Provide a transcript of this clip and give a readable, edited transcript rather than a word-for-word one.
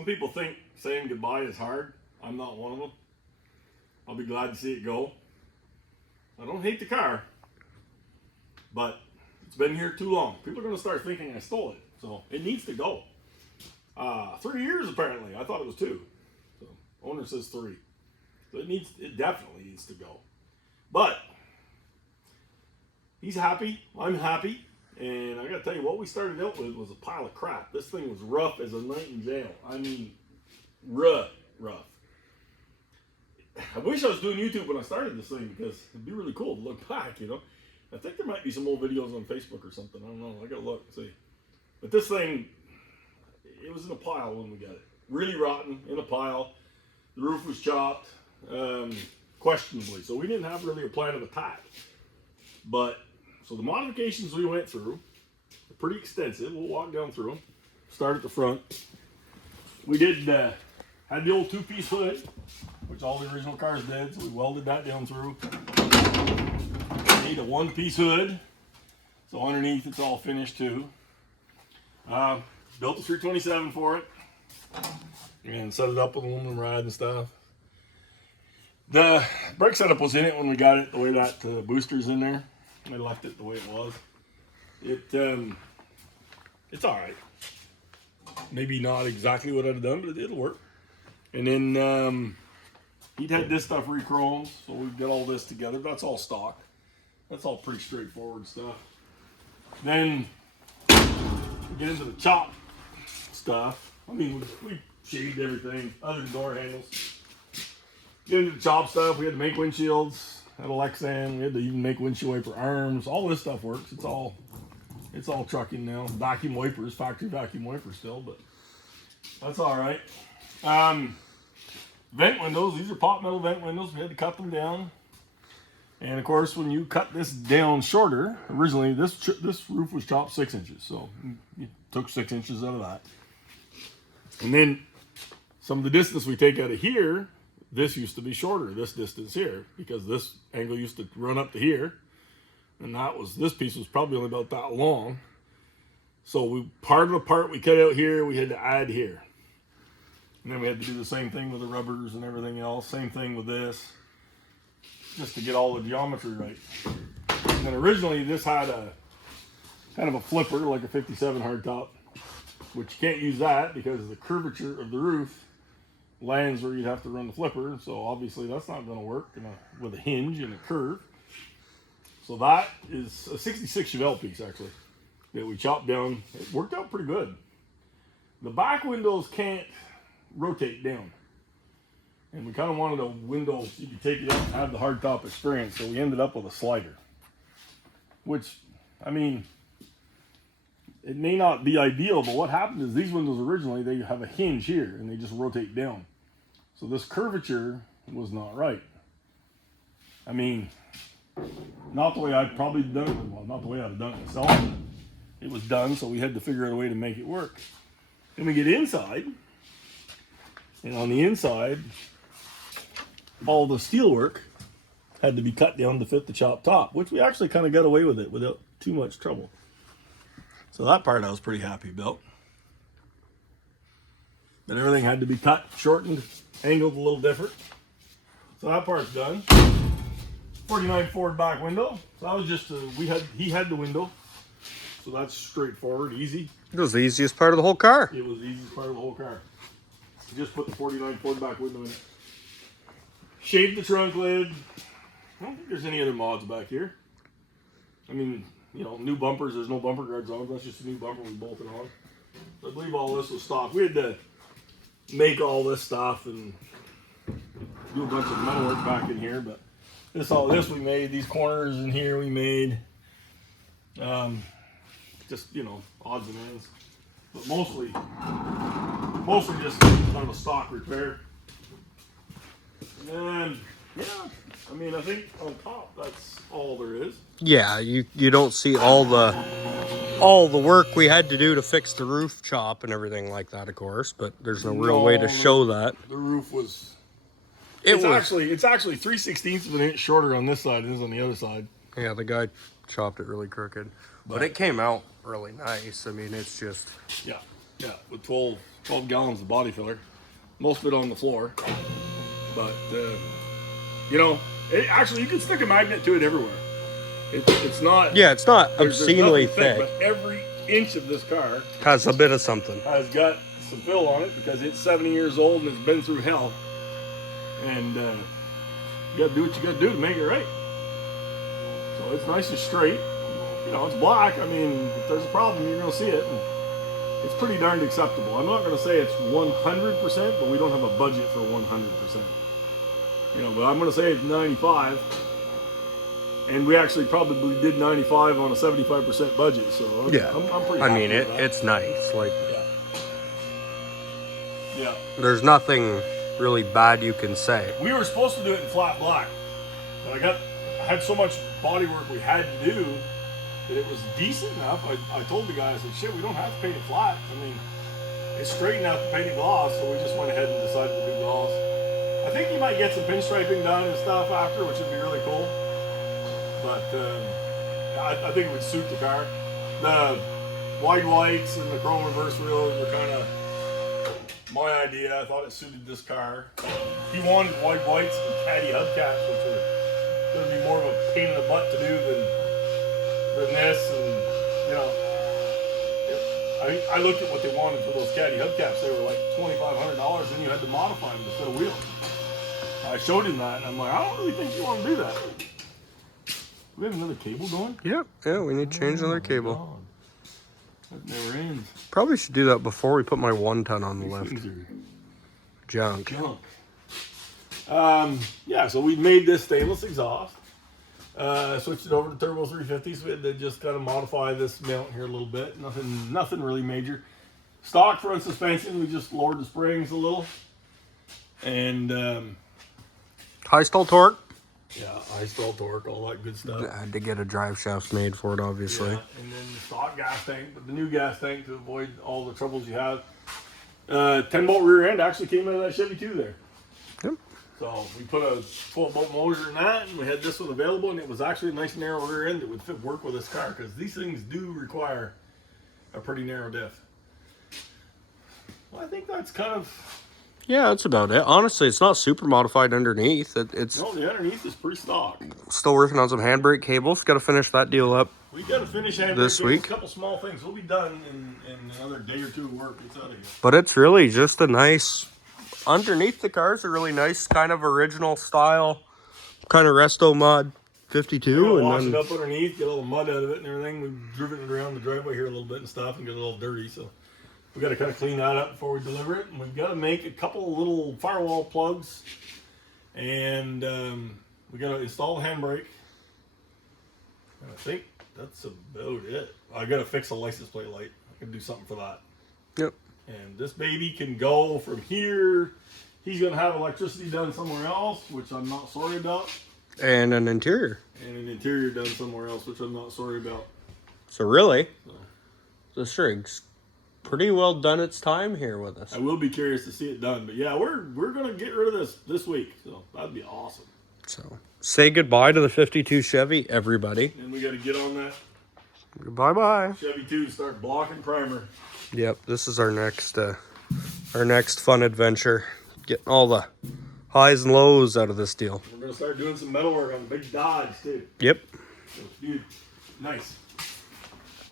Some people think saying goodbye is hard. I'm not one of them. I'll be glad to see it go. I don't hate the car, but it's been here too long. People are going to start thinking I stole it, so it needs to go. 3 years apparently. I thought it was 2. So owner says 3. So it definitely needs to go. But he's happy. I'm happy. And I got to tell you, what we started out with was a pile of crap. This thing was rough as a night in jail. I mean, rough. I wish I was doing YouTube when I started this thing because it'd be really cool to look back, you know. I think there might be some old videos on Facebook or something. I don't know. I got to look and see. But this thing, it was in a pile when we got it. Really rotten, in a pile. The roof was chopped, questionably. So we didn't have really a plan of attack. But, so the modifications we went through are pretty extensive. We'll walk down through them. Start at the front. We did, had the old 2-piece hood, which all the original cars did. So we welded that down through. Made a 1-piece hood. So underneath it's all finished too. Built a 327 for it. And set it up with aluminum rod and stuff. The brake setup was in it when we got it, the way that booster's in there. I left it the way it was. It's all right. Maybe not exactly what I'd have done, but it'll work. And then he'd had this stuff re-chromed, so we got all this together. That's all stock. That's all pretty straightforward stuff. Then we get into the chop stuff. I mean, we shaved everything other than door handles. Get into the chop stuff. We had to make windshields. Had a Lexan. We had to even make windshield wiper arms. All this stuff works. It's all trucking now. Vacuum wipers, factory vacuum wipers still, but that's all right. Vent windows. These are pot metal vent windows. We had to cut them down. And of course, when you cut this down shorter, originally this roof was chopped 6 inches, so you took 6 inches out of that. And then some of the distance we take out of here, this used to be shorter, this distance here, because this angle used to run up to here, and this piece was probably only about that long. So part of the part we cut out here, we had to add here. And then we had to do the same thing with the rubbers and everything else, same thing with this, just to get all the geometry right. And then originally this had a kind of a flipper, like a 57 hardtop, which you can't use that because the curvature of the roof lands where you'd have to run the flipper. So obviously that's not going to work with a hinge and a curve. So that is a 66 Chevy piece actually that we chopped down. It worked out pretty good. The back windows can't rotate down. And we kind of wanted a window you could take it out and have the hardtop experience. So we ended up with a slider. Which, I mean, it may not be ideal, but what happened is these windows originally, they have a hinge here and they just rotate down. So this curvature was not right. I mean, not the way I'd probably done it. Well, not the way I'd have done it myself. It was done, so we had to figure out a way to make it work. Then we get inside, and on the inside, all the steel work had to be cut down to fit the chopped top, which we actually kind of got away with it without too much trouble. So that part I was pretty happy about. But everything had to be cut, shortened, angled a little different. So that part's done. 49 Ford back window. So that was just he had the window. So that's straightforward, easy. It was the easiest part of the whole car. It was the easiest part of the whole car. Just put the 49 Ford back window in it. Shaved the trunk lid. I don't think there's any other mods back here. I mean, you know, new bumpers. There's no bumper guards on. That's just a new bumper we bolted on. So I believe all this was stock. We had to make all this stuff and do a bunch of metal work back in here. But this we made. These corners in here we made. Just, you know, odds and ends. But mostly just kind of a stock repair. And yeah, I mean, I think on top that's all there is. Yeah, you don't see all the work we had to do to fix the roof chop and everything like that, of course. But there's no real way to show that. The roof was. It's actually 3/16 of an inch shorter on this side than it is on the other side. Yeah, the guy chopped it really crooked, but it came out really nice. I mean, it's just. Yeah. Yeah, with 12 gallons of body filler. Most of it on the floor. But, you know, actually, you can stick a magnet to it everywhere. It's not... Yeah, it's not there's obscenely nothing thick. But every inch of this car Has a bit of something. has got some fill on it because it's 70 years old and it's been through hell. And you gotta do what you gotta do to make it right. So it's nice and straight. You know, it's black. I mean, if there's a problem, you're gonna see it. And it's pretty darned acceptable. I'm not gonna say it's 100%, but we don't have a budget for 100%. You know, but I'm gonna say it's 95. And we actually probably did 95 on a 75% budget. So I'm pretty happy I mean, with that. it's nice. Like, Yeah. there's nothing really bad you can say. We were supposed to do it in flat black, but I had so much body work we had to do that it was decent enough. I told the guy, I said, shit, we don't have to paint it flat. I mean, it's straight enough to paint it gloss, so we just went ahead and decided to do gloss. I think you might get some pinstriping done and stuff after, which would be really cool. But I think it would suit the car. The wide whites and the chrome reverse wheels were kind of my idea. I thought it suited this car. He wanted wide whites and caddy hubcaps, which are going to be more of a pain in the butt to do than this. And you know, I looked at what they wanted for those caddy hubcaps. They were like $2,500, and you had to modify them to fit a wheel. I showed him that, and I'm like, I don't really think you want to do that. We have another cable going? Yeah, we need to change another cable. God. That never ends. Probably should do that before we put my 1-ton on the lift. Things are Junk. Yeah, so we made this stainless exhaust. Switched it over to Turbo 350s. We had to just kind of modify this mount here a little bit. Nothing really major. Stock front suspension, we just lowered the springs a little. And High stall torque. yeah, high stall torque, all that good stuff. I had to get a drive shaft made for it, obviously. Yeah, and then the stock gas tank, but the new gas tank to avoid all the troubles you have. 10-bolt rear end actually came out of that Chevy 2 there. Yep. So we put a 12-bolt motor in that, and we had this one available, and it was actually a nice narrow rear end that would work with this car, because these things do require a pretty narrow diff. Well, I think that's kind of... Yeah, that's about it. Honestly, it's not super modified underneath. It's No, the underneath is pretty stock. still working on some handbrake cables. Got to finish that deal up. We got to finish This week. a couple small things. We'll be done in another day or two of work. It's out of here. But it's really just a nice... Underneath the car is a really nice kind of original style, kind of resto mod 52. We'll wash And it then up underneath, get all the mud out of it and everything. We've driven it around the driveway here a little bit and stuff and get it all dirty. So we got to kind of clean that up before we deliver it. And we've got to make a couple of little firewall plugs. And we got to install the handbrake. And I think that's about it. I got to fix a license plate light. I can do something for that. Yep. And this baby can go from here. He's going to have electricity done somewhere else, which I'm not sorry about. And an interior. And an interior done somewhere else, which I'm not sorry about. So really, the Strig's pretty well done its time here with us. I will be curious to see it done. But yeah, we're going to get rid of this week. So that'd be awesome. So say goodbye to the 52 Chevy, everybody. And we got to get on that Bye-bye. Chevy 2 and start blocking primer. Yep, this is our next fun adventure. Getting all the highs and lows out of this deal. We're going to start doing some metal work on the big Dodge too. Yep. So, dude, nice.